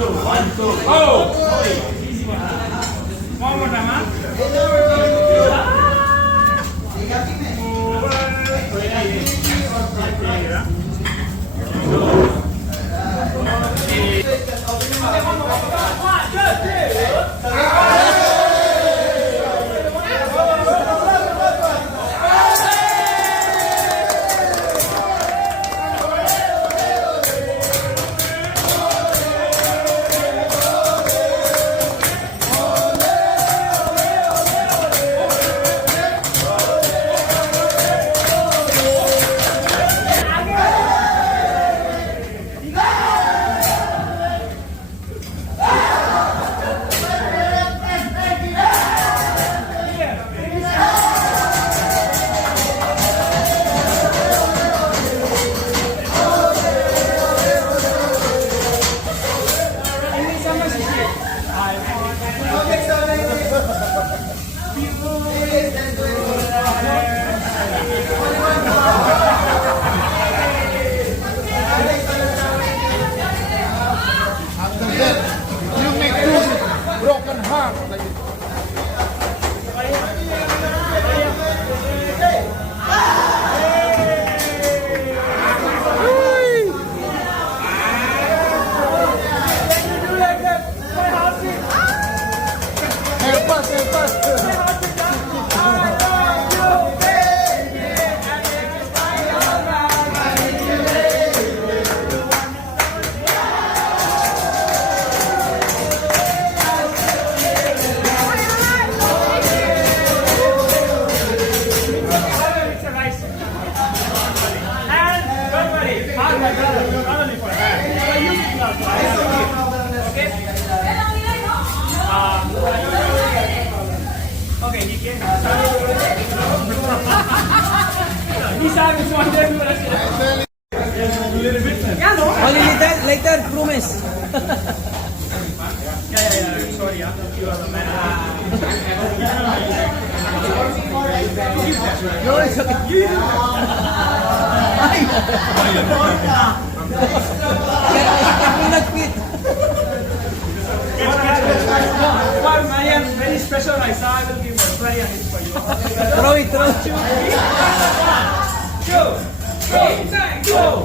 One, two, go! One more time, huh? Okay, he can. He's having one day. Only later, promise. Yeah. Sorry, you are the man. No, it's okay. One Marian, very special rice. I will give one. Marian is for you. Throw it. One, two, three, go. 1,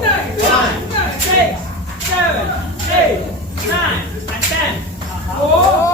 6, 7, 8, 9, and 10. Oh!